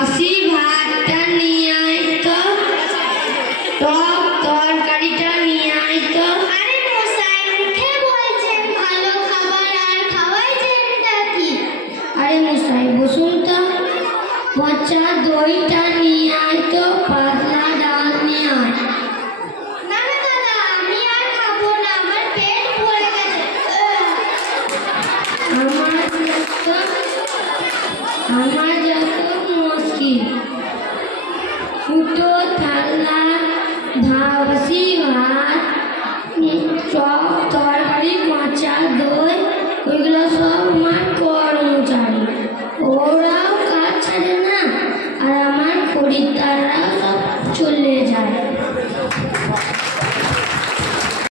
বাসি ভাতটা নিয়ে আয় তো, টক তরকারিটা নিয়ে আয় তো। আরে মশাই, মুখে বলছেন ভালো খাবার আর খাওয়াইছেনটা কি? আরে মশাই বসুন তো, পচা দইটা নিয়ে আয় তো, পাতলা ডাল নিয়ে আয়। না না দাদা, আমি আর খাবো না, আমার পেট ভরে গেছে। আমার যত মুশকিল, দুটো থালা বাসি ভাত, টক তরকারি, কাঁচা দই, ওইগুলো সব আমার কর্মচারী, ওরাও কাজ ছাড়ে না, আর আমার খরিদ্দাররা সব চলে যায়।